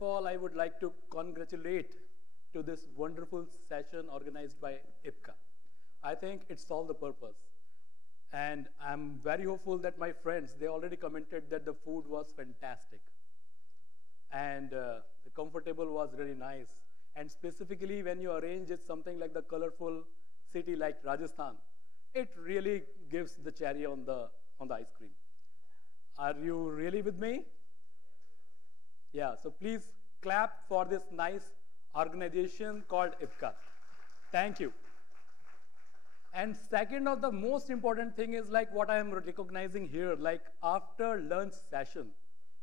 all, I would like to congratulate to this wonderful session organized by IPCA. I think it solved the purpose. And I'm very hopeful that my friends, they already commented that the food was fantastic. And the comfortable was really nice. And specifically when you arrange it something like the colorful city like Rajasthan, it really gives the cherry on the ice cream. Are you really with me? Yeah, so please clap for this nice organization called IPCA. Thank you. And second of the most important thing is like what I am recognizing here, like after lunch session,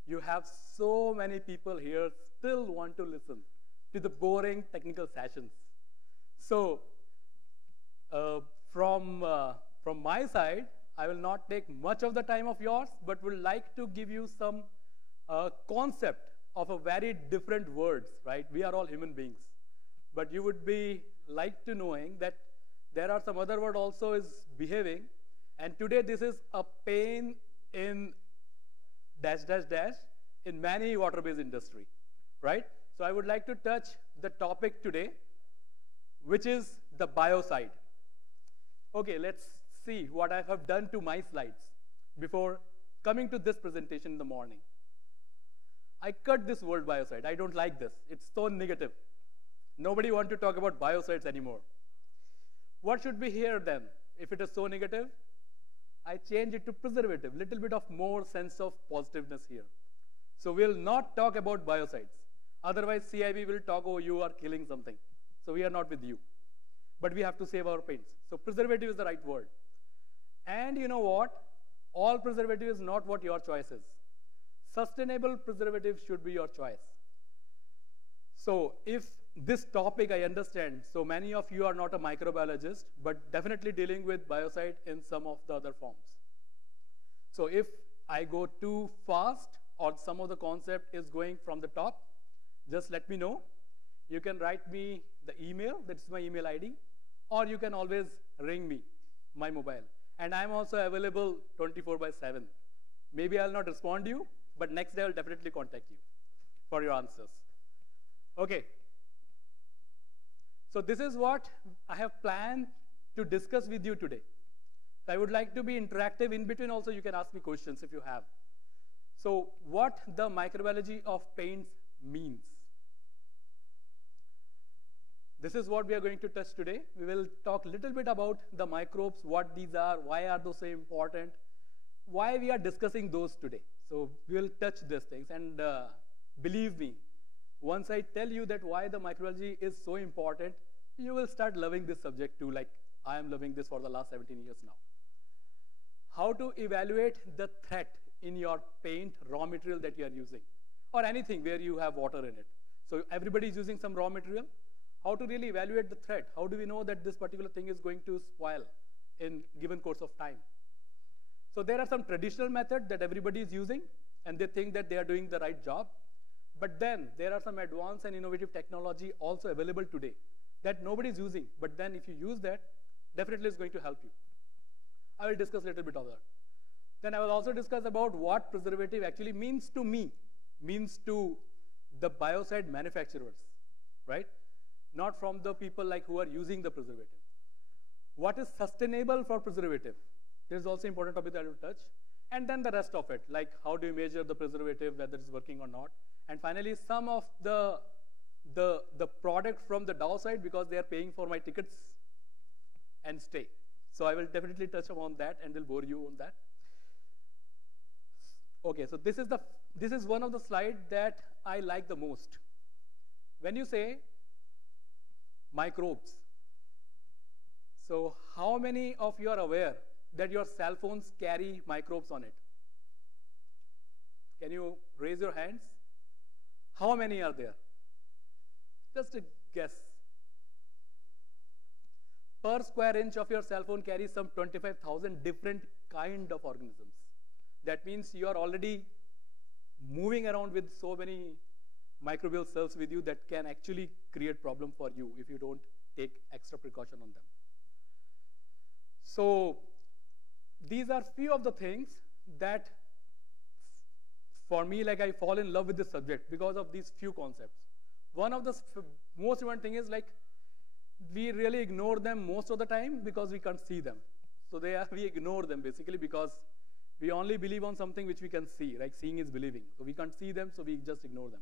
you have so many people here still want to listen to the boring technical sessions. So from my side, I will not take much of the time of yours, but would like to give you some concept of a very different words, right? We are all human beings. But you would be like to knowing that there are some other word also is behaving. And today this is a pain in dash, dash, dash in many water-based industry, right? So I would like to touch the topic today, which is the biocide. Okay, let's see what I have done to my slides before coming to this presentation in the morning. I cut this word biocide. I don't like this. It's so negative. Nobody wants to talk about biocides anymore. What should be here then? If it is so negative, I change it to preservative. Little bit of more sense of positiveness here. So we'll not talk about biocides. Otherwise, CIB will talk, oh, you are killing something. So we are not with you. But we have to save our paints. So preservative is the right word. And you know what? All preservative is not what your choice is. Sustainable preservative should be your choice. So if this topic I understand, so many of you are not a microbiologist, but definitely dealing with biocide in some of the other forms. So if I go too fast or some of the concept is going from the top, just let me know. You can write me the email, that's my email ID, or you can always ring me, my mobile. And I'm also available 24/7. Maybe I'll not respond to you, but next day I'll definitely contact you for your answers. Okay. So this is what I have planned to discuss with you today. So I would like to be interactive. In between also you can ask me questions if you have. So what the microbiology of paints means. This is what we are going to touch today. We will talk a little bit about the microbes, what these are, why are those so important, why we are discussing those today. So we will touch these things, and believe me, once I tell you that why the microbiology is so important, you will start loving this subject too, like I am loving this for the last 17 years now. How to evaluate the threat in your paint raw material that you are using, or anything where you have water in it. So everybody is using some raw material. How to really evaluate the threat? How do we know that this particular thing is going to spoil in given course of time? So there are some traditional methods that everybody is using, and they think that they are doing the right job. But then there are some advanced and innovative technology also available today that nobody is using. But then if you use that, definitely it's going to help you. I will discuss a little bit of that. Then I will also discuss about what preservative actually means to me, means to the biocide manufacturers, right? Not from the people like who are using the preservative. What is sustainable for preservative? This is also important topic that I will touch. And then the rest of it, like how do you measure the preservative, whether it's working or not. And finally, some of the product from the Dow side, because they are paying for my tickets and stay. So I will definitely touch upon that and will bore you on that. Okay, so this is one of the slides that I like the most. When you say microbes, so how many of you are aware that your cell phones carry microbes on it? Can you raise your hands? How many are there? Just a guess. Per square inch of your cell phone carries some 25,000 different kind of organisms. That means you are already moving around with so many microbial cells with you that can actually create problem for you if you don't take extra precaution on them. So these are few of the things that for me, like I fall in love with this subject because of these few concepts. One of the most important thing is like we really ignore them most of the time because we can't see them. So we ignore them basically because we only believe on something which we can see, like seeing is believing. So we can't see them, so we just ignore them.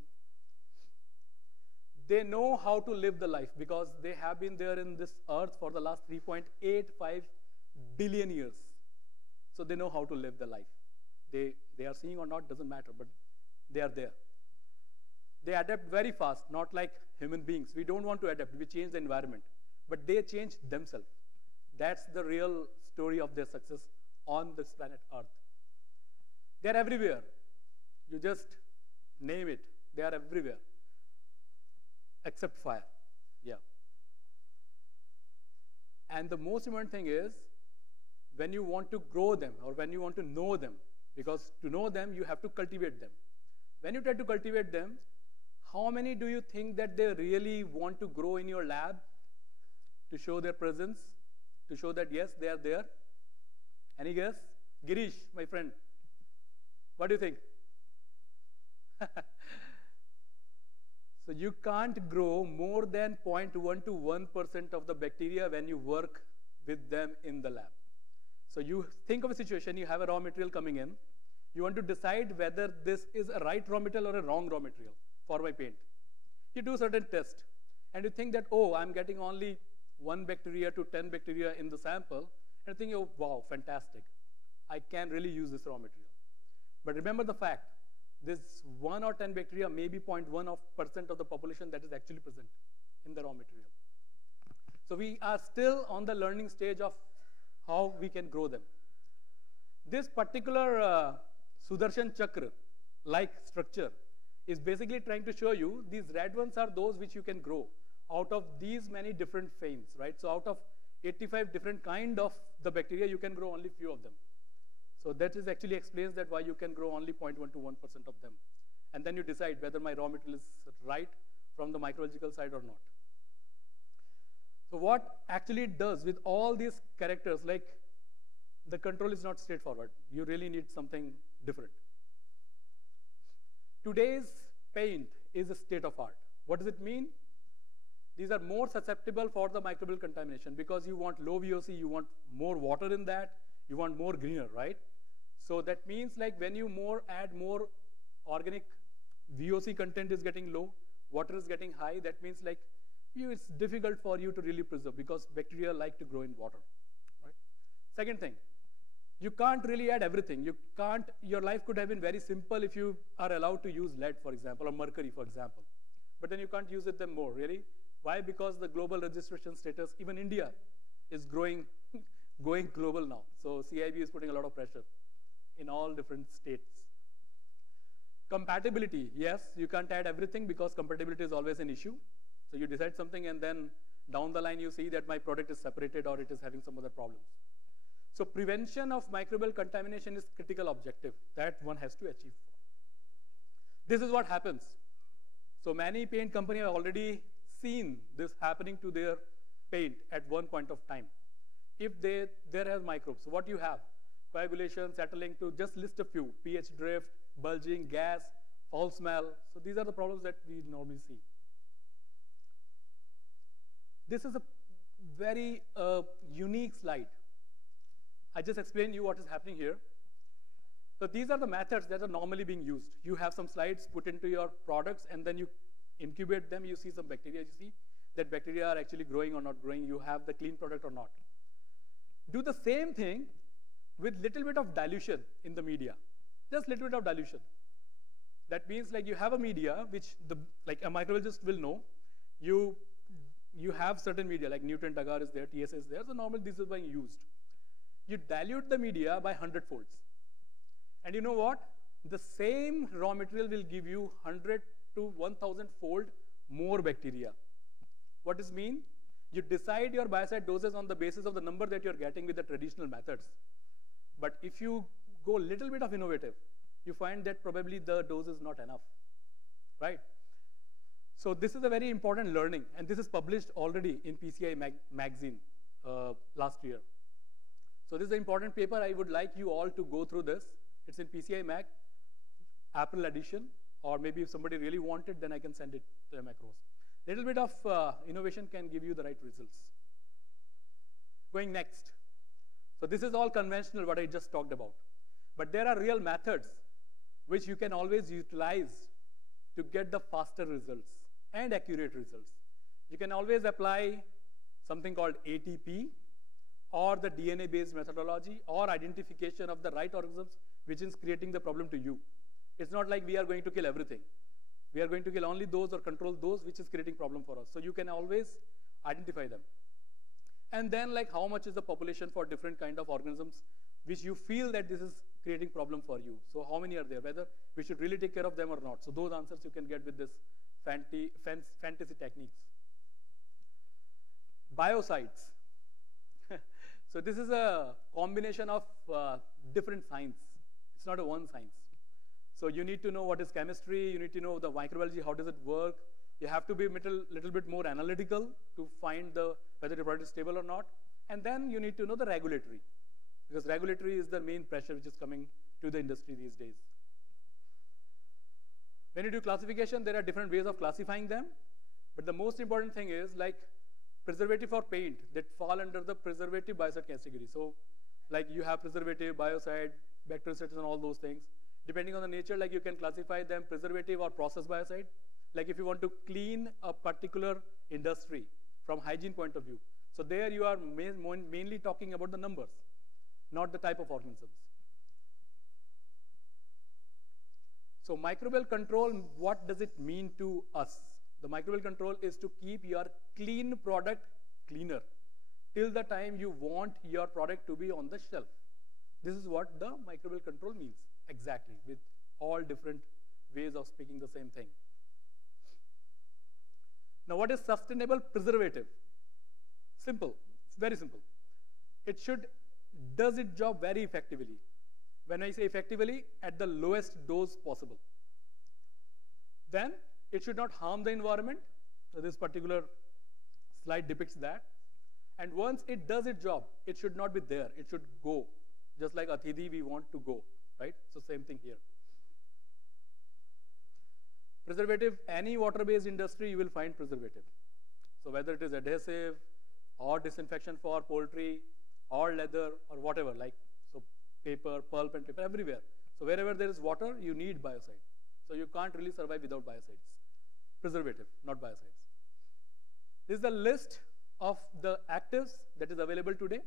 They know how to live the life because they have been there in this earth for the last 3.85 billion years. So they know how to live the life. They are seeing or not, doesn't matter, but they are there. They adapt very fast, not like human beings. We don't want to adapt, we change the environment. But they change themselves. That's the real story of their success on this planet Earth. They're everywhere. You just name it. They are everywhere. Except fire. Yeah. And the most important thing is, when you want to grow them or when you want to know them, because to know them, you have to cultivate them. When you try to cultivate them, how many do you think that they really want to grow in your lab to show their presence, to show that yes, they are there? Any guess? Girish, my friend, what do you think? So you can't grow more than 0.1 to 1% of the bacteria when you work with them in the lab. So you think of a situation, you have a raw material coming in, you want to decide whether this is a right raw material or a wrong raw material for my paint. You do certain test, and you think that, oh, I'm getting only 1 bacteria to 10 bacteria in the sample, and you think, oh, wow, fantastic. I can really use this raw material. But remember the fact, this 1 or 10 bacteria may be 0.1% of the population that is actually present in the raw material. So we are still on the learning stage of how we can grow them. This particular Sudarshan Chakra-like structure is basically trying to show you these red ones are those which you can grow out of these many different phanes, right? So out of 85 different kind of the bacteria, you can grow only few of them. So that is actually explains that why you can grow only 0.1 to 1% of them. And then you decide whether my raw material is right from the microbiological side or not. So what actually it does with all these characters, like the control is not straightforward. You really need something different. Today's paint is a state of art. What does it mean? These are more susceptible for the microbial contamination because you want low VOC, you want more water in that, you want more greener, right? So that means like when you add more organic VOC content is getting low, water is getting high, that means like it's difficult for you to really preserve because bacteria like to grow in water, right? Second thing, you can't really add everything. Your life could have been very simple if you are allowed to use lead, for example, or mercury, for example. But then you can't use it them more, really. Why? Because the global registration status, even India, is going global now. So CIB is putting a lot of pressure in all different states. Compatibility, yes, you can't add everything because compatibility is always an issue. So you decide something and then down the line you see that my product is separated or it is having some other problems. So prevention of microbial contamination is critical objective that one has to achieve. This is what happens. So many paint companies have already seen this happening to their paint at one point of time. If there are microbes, what you have? Coagulation, settling, to just list a few. pH drift, bulging, gas, foul smell. So these are the problems that we normally see. This is a very unique slide. I just explained you what is happening here. So these are the methods that are normally being used. You have some slides put into your products and then you incubate them, you see some bacteria, you see that bacteria are actually growing or not growing, you have the clean product or not. Do the same thing with little bit of dilution in the media. Just little bit of dilution. That means like you have a media which like a microbiologist will know. You have certain media like nutrient agar is there, TSA is there, so normally this is being used. You dilute the media by 100 folds. And you know what? The same raw material will give you 100 to 1000 fold more bacteria. What does this mean? You decide your biocide doses on the basis of the number that you're getting with the traditional methods. But if you go a little bit of innovative, you find that probably the dose is not enough, right? So this is a very important learning, and this is published already in PCI magazine last year. So this is an important paper. I would like you all to go through this. It's in PCI Mag. April edition, or maybe if somebody really wanted, then I can send it to them across. Little bit of innovation can give you the right results. Going next. So this is all conventional, what I just talked about. But there are real methods which you can always utilize to get the faster results and accurate results. You can always apply something called ATP, or the DNA-based methodology, or identification of the right organisms which is creating the problem to you. It's not like we are going to kill everything. We are going to kill only those or control those which is creating problem for us. So you can always identify them. And then like how much is the population for different kind of organisms which you feel that this is creating problem for you. So how many are there, whether we should really take care of them or not. So those answers you can get with this fantasy techniques. Biocides. So this is a combination of different science. It's not a one science. So you need to know what is chemistry, you need to know the microbiology, how does it work. You have to be a little bit more analytical to find whether the product is stable or not. And then you need to know the regulatory, because regulatory is the main pressure which is coming to the industry these days. When you do classification, there are different ways of classifying them. But the most important thing is like preservative or paint that fall under the preservative biocide category. So like you have preservative, biocide, bactericides and all those things. Depending on the nature, like you can classify them preservative or process biocide. Like if you want to clean a particular industry from hygiene point of view. So there you are mainly talking about the numbers, not the type of organisms. So microbial control, what does it mean to us? The microbial control is to keep your clean product cleaner till the time you want your product to be on the shelf. This is what the microbial control means exactly, with all different ways of speaking the same thing. Now what is sustainable preservative? Simple, it's very simple. It does its job very effectively. When I say effectively, at the lowest dose possible. Then it should not harm the environment. So this particular slide depicts that. And once it does its job, it should not be there. It should go. Just like Athidi, we want to go, right? So same thing here. Preservative, any water-based industry, you will find preservative. So whether it is adhesive or disinfection for poultry or leather or whatever, like so paper, pulp and paper, everywhere. So wherever there is water, you need biocide. So you can't really survive without biocides. Preservative, not biocides. This is the list of the actives that is available today.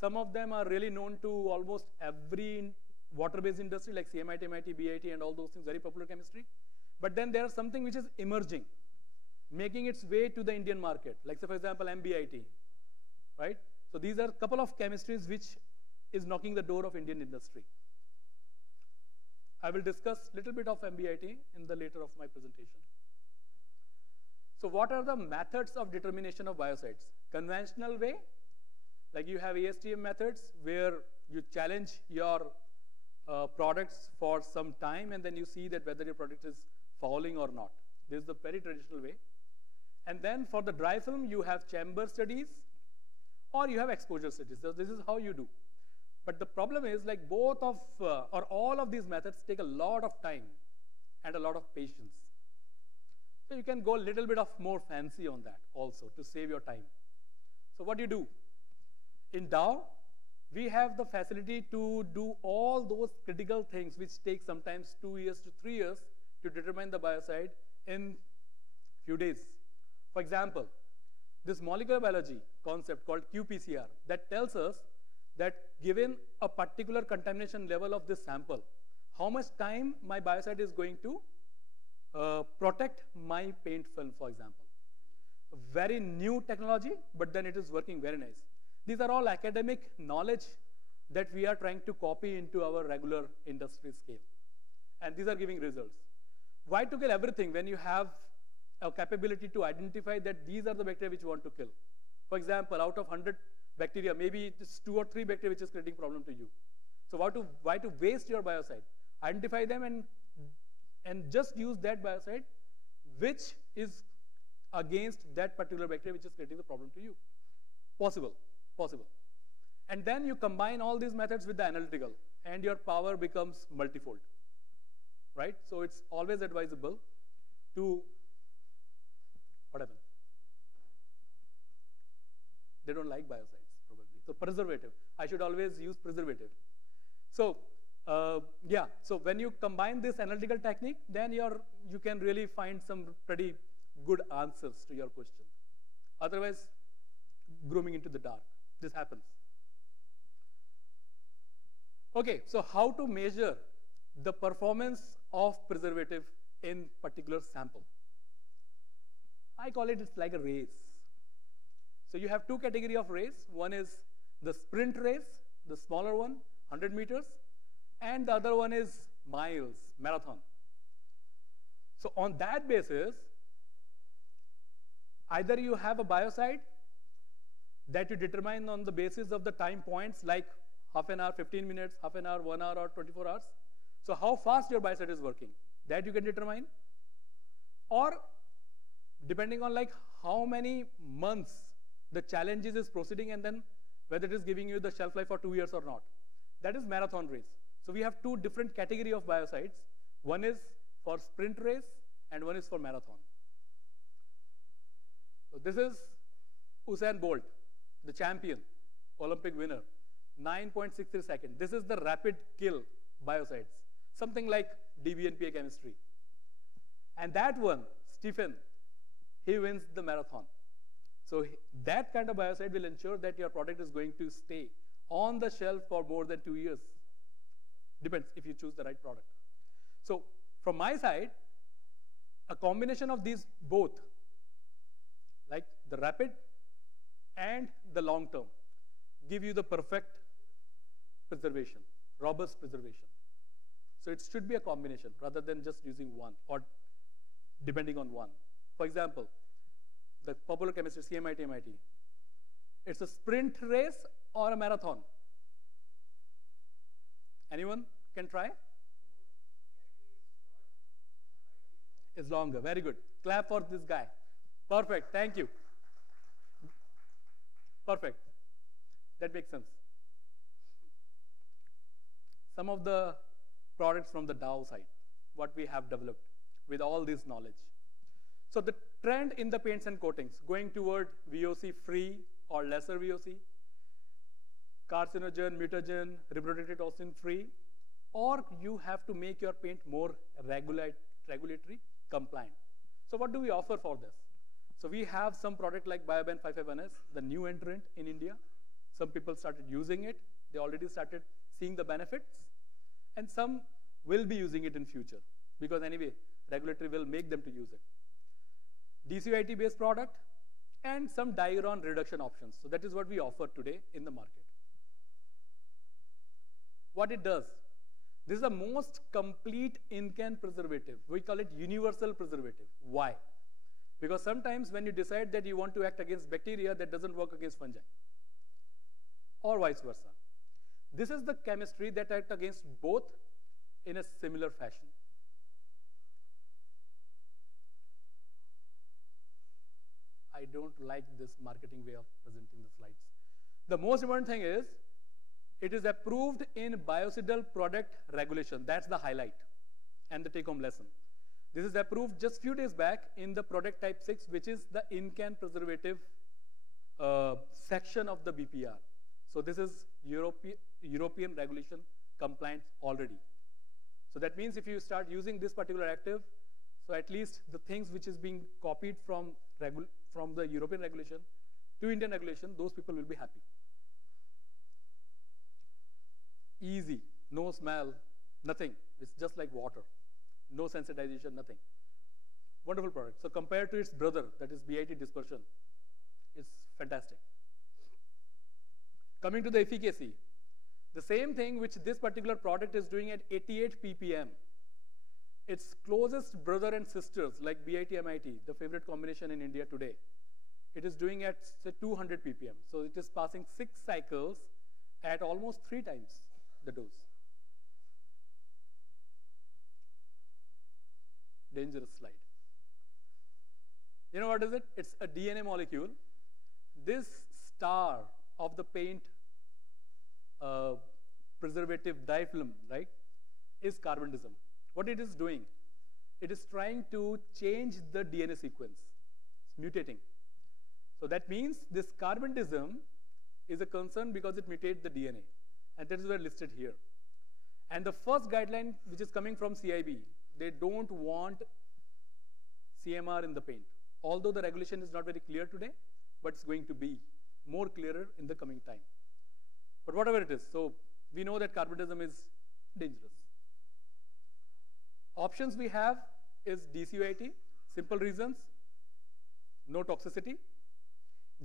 Some of them are really known to almost every water-based industry like CMIT, MIT, BIT and all those things, very popular chemistry. But then there is something which is emerging, making its way to the Indian market, like say for example MBIT, right? So these are a couple of chemistries which is knocking the door of Indian industry. I will discuss a little bit of MBIT in the later of my presentation. So what are the methods of determination of biocides? Conventional way, like you have ASTM methods where you challenge your products for some time and then you see that whether your product is fouling or not. This is the very traditional way. And then for the dry film, you have chamber studies or you have exposure studies. So this is how you do. But the problem is like both of or all of these methods take a lot of time and a lot of patience. So you can go a little bit of more fancy on that also to save your time. So what do you do? In Dow, we have the facility to do all those critical things which take sometimes 2 years to 3 years to determine the biocide in few days. For example, this molecular biology concept called qPCR that tells us that given a particular contamination level of this sample, how much time my biocide is going to protect my paint film, for example. A very new technology, but then it is working very nice. These are all academic knowledge that we are trying to copy into our regular industry scale. And these are giving results. Why to kill everything when you have a capability to identify that these are the bacteria which you want to kill? For example, out of 100 bacteria, maybe it's 2 or 3 bacteria which is creating problem to you. So why to waste your biocide? Identify them and just use that biocide which is against that particular bacteria which is creating the problem to you. Possible. And then you combine all these methods with the analytical and your power becomes multifold. right? So it's always advisable to, what happened? They don't like biocides, probably. So preservative, I should always use preservative. So yeah, so when you combine this analytical technique, then you can really find some pretty good answers to your question. Otherwise, grooming into the dark, this happens. Okay, so how to measure the performance of preservative in particular sample? I call it, it's like a race. So you have two categories of race. One is the sprint race, the smaller one, 100 meters, and the other one is miles, marathon. So on that basis, either you have a biocide that you determine on the basis of the time points like half an hour, 15 minutes, half an hour, 1 hour, or 24 hours. So how fast your biocide is working, that you can determine. Or depending on like how many months the challenges is proceeding, and then whether it is giving you the shelf life for 2 years or not. That is marathon race. So we have two different categories of biocides. One is for sprint race and one is for marathon. So this is Usain Bolt, the champion, Olympic winner, 9.63 seconds. This is the rapid kill biocides, something like DBNPA chemistry. And that one, Stephen, he wins the marathon. So that kind of biocide will ensure that your product is going to stay on the shelf for more than 2 years. Depends if you choose the right product. So from my side, a combination of these both, like the rapid and the long term, give you the perfect preservation, robust preservation. So it should be a combination rather than just using one or depending on one. For example, the popular chemistry, CMIT, MIT, it's a sprint race or a marathon? Anyone can try? It's longer. Very good. Clap for this guy. Perfect. Thank you. Perfect. That makes sense. Some of the products from the Dow side, what we have developed with all this knowledge. So the trend in the paints and coatings going toward VOC free or lesser VOC, carcinogen, mutagen, reproductive toxin free, or you have to make your paint more regulatory compliant. So what do we offer for this? So we have some product like Bioban 55NS, the new entrant in India. Some people started using it. They already started seeing the benefits. And some will be using it in future because anyway, regulatory will make them to use it. DCYT based product and some diuron reduction options. So that is what we offer today in the market. What it does, this is the most complete in-can preservative. We call it universal preservative. Why? Because sometimes when you decide that you want to act against bacteria, that doesn't work against fungi, or vice versa. This is the chemistry that acts against both in a similar fashion. I don't like this marketing way of presenting the slides. The most important thing is, it is approved in biocidal product regulation. That's the highlight and the take-home lesson. This is approved just few days back in the product type 6, which is the in-can preservative section of the BPR. So this is European regulation compliant already. So that means if you start using this particular active, so at least the things which is being copied from the European regulation to Indian regulation, those people will be happy. Easy, no smell, nothing. It's just like water. No sensitization, nothing. Wonderful product. So compared to its brother, that is BIT dispersion, it's fantastic. Coming to the efficacy, the same thing which this particular product is doing at 88 ppm. Its closest brother and sisters like BIT, MIT, the favorite combination in India today, it is doing at say 200 ppm. So it is passing 6 cycles at almost 3 times the dose. Dangerous slide. You know what is it? It's a DNA molecule. This star of the paint preservative dye film, right, is carbondism. What it is doing, it is trying to change the DNA sequence. It's mutating. So that means this carbontism is a concern because it mutates the DNA. And that is where listed here. And the first guideline, which is coming from CIB, they don't want CMR in the paint. Although the regulation is not very clear today, but it's going to be more clearer in the coming time. But whatever it is, so we know that carbontism is dangerous. Options we have is DCUIT, simple reasons, no toxicity.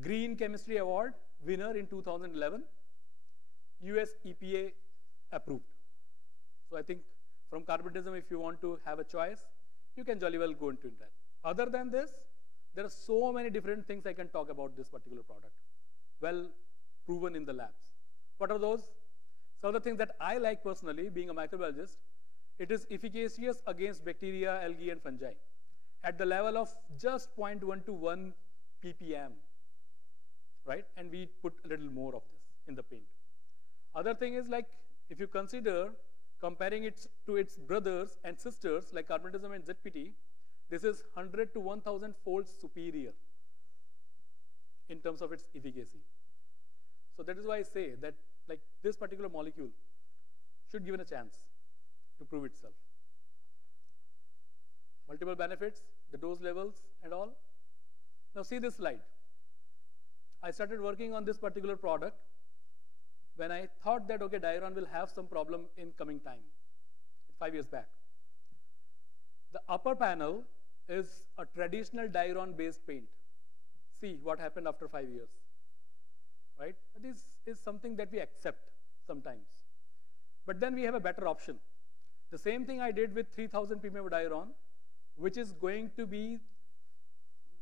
Green Chemistry Award, winner in 2011, US EPA approved. So I think from carbontism, if you want to have a choice, you can jolly well go into that. Other than this, there are so many different things I can talk about this particular product, well proven in the labs. What are those? Some of the things that I like personally, being a microbiologist, it is efficacious against bacteria, algae, and fungi at the level of just 0.1 to 1 ppm, right? And we put a little more of this in the paint. Other thing is, like, if you consider comparing it to its brothers and sisters like carbontism and ZPT, this is 100 to 1000 folds superior in terms of its efficacy. So that is why I say that, like, this particular molecule should given a chance to prove itself. Multiple benefits, the dose levels and all. Now see this slide. I started working on this particular product when I thought that, okay, Diron will have some problem in coming time, 5 years back. The upper panel is a traditional Diron-based paint. See what happened after 5 years, right? This is something that we accept sometimes. But then we have a better option. The same thing I did with 3000 ppm of Diron, which is going to be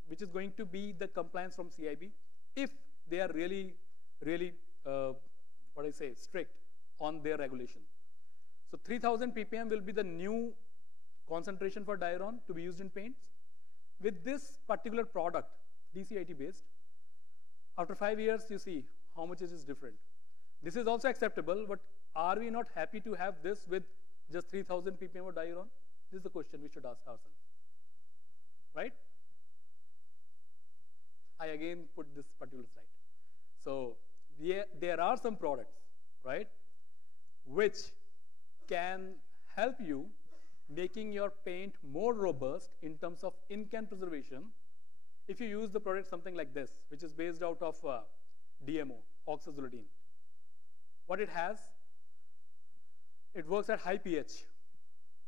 the compliance from CIB if they are really strict on their regulation. So 3000 ppm will be the new concentration for Diron to be used in paints. With this particular product, DCIT based, after 5 years, you see how much it is different. This is also acceptable, but are we not happy to have this with just 3000 ppm of Diron? This is the question we should ask ourselves, right? I again put this particular slide. So there are some products, right, which can help you making your paint more robust in terms of in-can preservation if you use the product something like this, which is based out of DMO, oxazolidine. What it has, it works at high pH.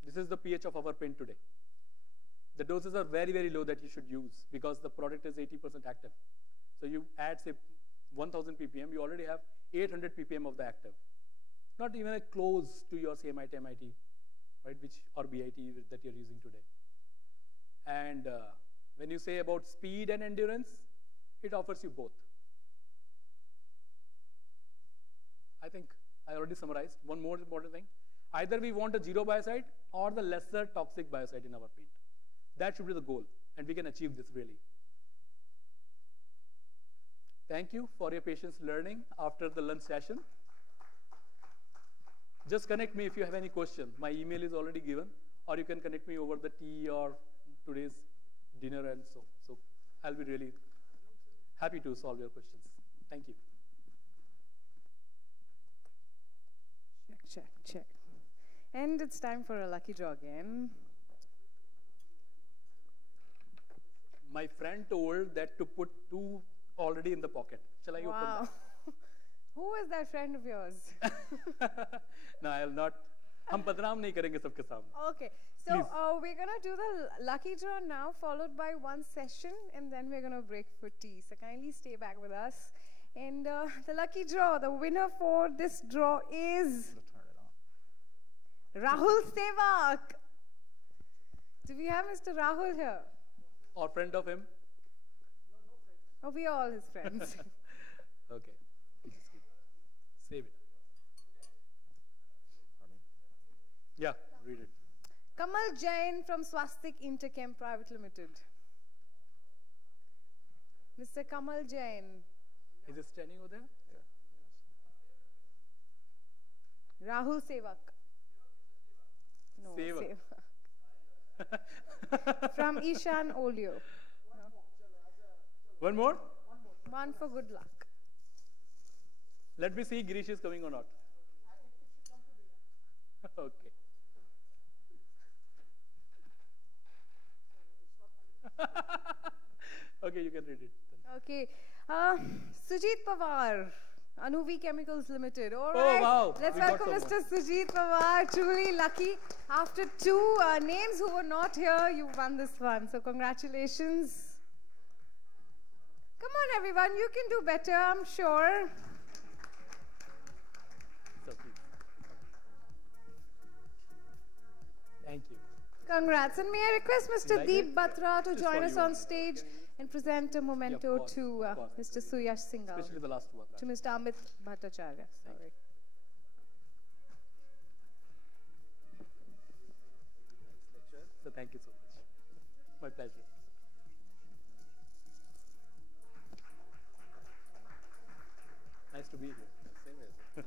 This is the pH of our paint today. The doses are very, very low that you should use because the product is 80% active. So you add, say, 1000 ppm, you already have 800 ppm of the active. Not even a close to your CMIT, MIT, right, or BIT that you're using today. And when you say about speed and endurance, it offers you both. I think I already summarized. One more important thing. Either we want a zero biocide or the lesser toxic biocide in our paint. That should be the goal, and we can achieve this really. Thank you for your patience learning after the lunch session. Just connect me if you have any question. My email is already given, or you can connect me over the tea or today's dinner and so. So I'll be really happy to solve your questions. Thank you. Check. And it's time for a lucky draw again. My friend told that to put 2 already in the pocket. Shall I open that? Who is that friend of yours? No, I'll not. हम बदनाम नहीं करेंगे सबके सामने. Okay, so we're gonna do the lucky draw now, followed by one session, and then we're gonna break for tea. So kindly stay back with us. And the lucky draw, the winner for this draw is Rahul Sevak. Do we have Mr. Rahul here? Or friend of him? Oh, we are all his friends. Okay. Save it. Yeah, read it. Kamal Jain from Swastik Interchem Private Limited. Mr. Kamal Jain. Is he standing over there? Yeah. Rahul Sevak. No, Saver. From Ishan Olio. One more? One for good luck. Let me see Girish is coming or not. Okay. Okay, you can read it. Okay. Sujit Pawar, Anuvi Chemicals Limited. All Oh, right. wow. Let's We got welcome someone. Mr. Sujit Pawar. Truly lucky. After two names who were not here, you won this one. So congratulations. Come on, everyone. You can do better, I'm sure. So please. Thank you. Congrats. And may I request Mr. like Deep it? Batra to Just join for us you. on stage and present a memento course, to of course. Mr. Suyash Singhal. Especially the last one. To Mr. Amit Bhattacharya. Sorry. So thank you so much. My pleasure. Nice to be here. Same as